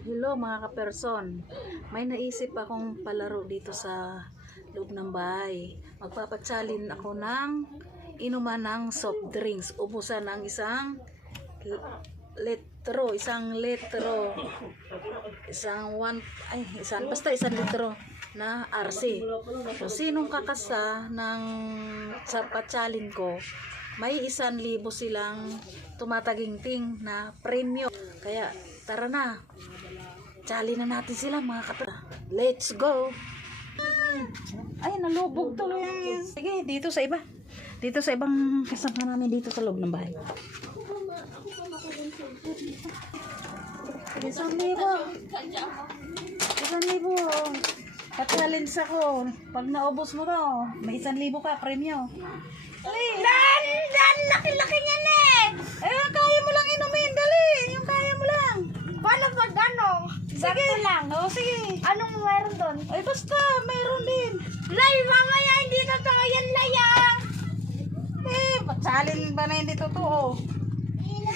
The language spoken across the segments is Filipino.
Hello mga kaperson, may naisip akong palaro dito sa loob ng bahay. Magpapatsalin ako ng inuman ng soft drinks. Ubusan ng isang litro, basta isang litro na RC. So sinong kakasa ng sa patsalin ko, may 1,000 silang tumataginting na premyo. Kaya tara na, tsali na natin sila mga kapatid. Let's go! Ay, nalubog tuloy ang... Sige, dito sa iba. Dito sa ibang kasama namin dito sa loob ng bahay. 1,000. 1,000. Ka-challenge ako. Pag naubos mo to, may 1,000 ka, premyo. Dan! Laki-laki niyan eh! Kaya mo lang inumin, dali! Yung kaya mo lang. Paano pag ano? Sige lang. Oo, sige. Anong meron doon? Ay, basta, mayroon din. Lay, mamaya hindi totoo yan, Layang! Patsalin ba na hindi totoo?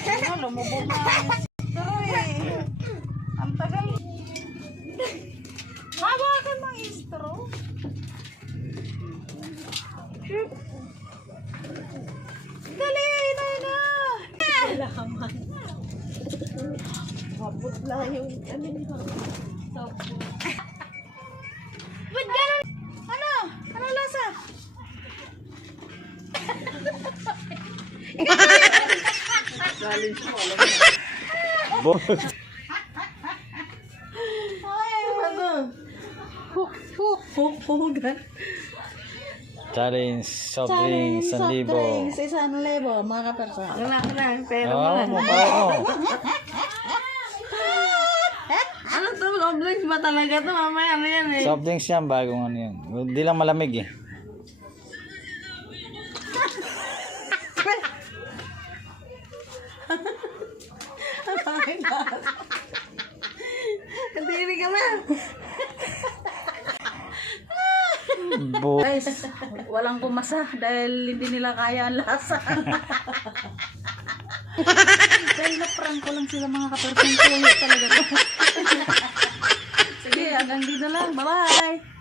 Ano, lumubog na ang istro eh. Ang tagal. Hawakan mo ang istro. Dali, na. Alaman. Mabot lang yung ano nito. Ba't gano'n? Ano? Ano lasa? Challenge mo, alam mo. Ay, ano? Hugan. Challenge soft drinks, 1,000. Drinks, 1,000, mga kaperson. Pero ano to? Complex ba talaga to? Mamaya ano yan eh? Soft drinks yan, bagong ano yan. Hindi lang malamig eh. Hindi ka na. Guys, walang pumasa dahil hindi nila kaya ang lasa. Dahil na-prank ko lang sila mga kaperson. Talaga to. Sige, hanggang dito lang. Bye-bye!